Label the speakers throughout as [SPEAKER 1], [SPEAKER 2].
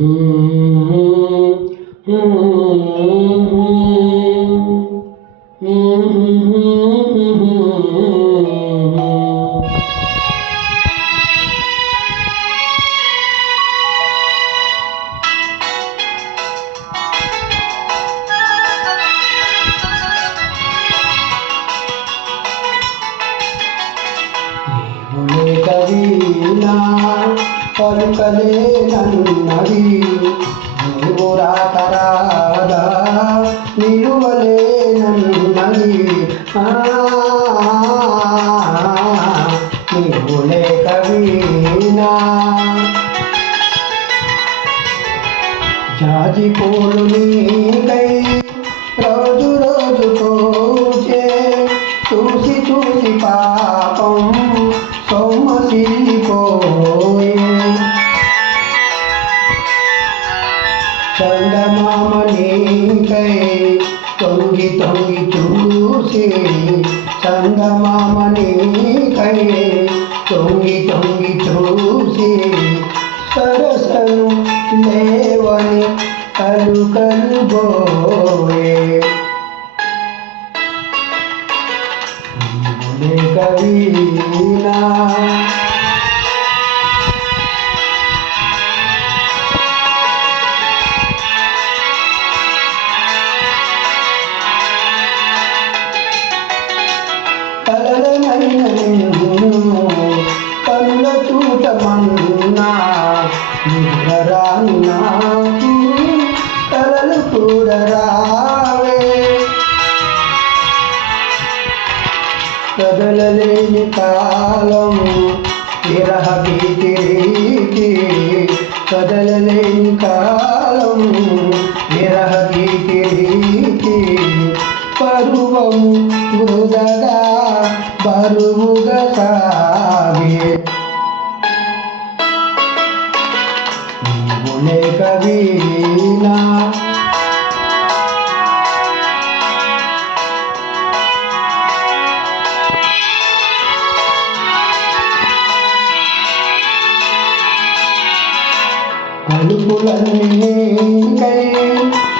[SPEAKER 1] Mm-hmm. mm-hmm. mm-hmm. mm-hmm. కవీనా పలుకలేనన్నది నీవు నిలువలేనన్నది నీవు లేకవీనా జాజి పూలు నీకై రోజు రోజు పూచే. చూసి చూసి పాపం సొమ్మసిల్లిపోయే చందమామ నీకై తొంగి తొంగి చూసి చందమామ నీకై తొంగి తొంగి చూసి సరసను లేవని కలు కలు బోయే కవీనా కలలనైన నిన్ను కళ్ళ చూటమన్నా నిద్రరాని నాకు కలలు కూడా కదలలేని కాలం విరహ భీతి కదలలేని కాలం బరువుగా సాగే. నీవులే కవీనా కలుపులన్నీ నీకై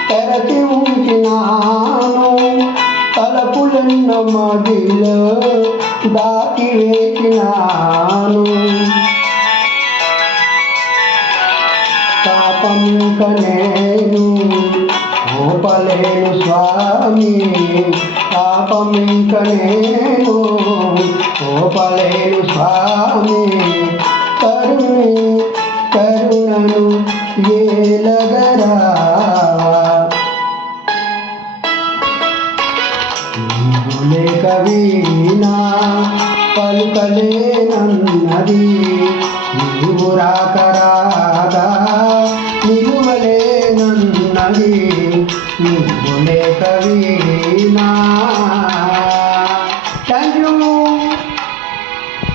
[SPEAKER 1] తెరచి ఉంచినాను. తలపులెన్న మదిలో దాటి వేసినాను పాపమింక నేను ఓపలేను స్వామి. పాపమింక నేను ఓపలేను స్వామి. లేక వీణా పలుకలేనన్నది. నీవు రాకరాదా నిలువలేనన్నది. నీవు లేక వీణా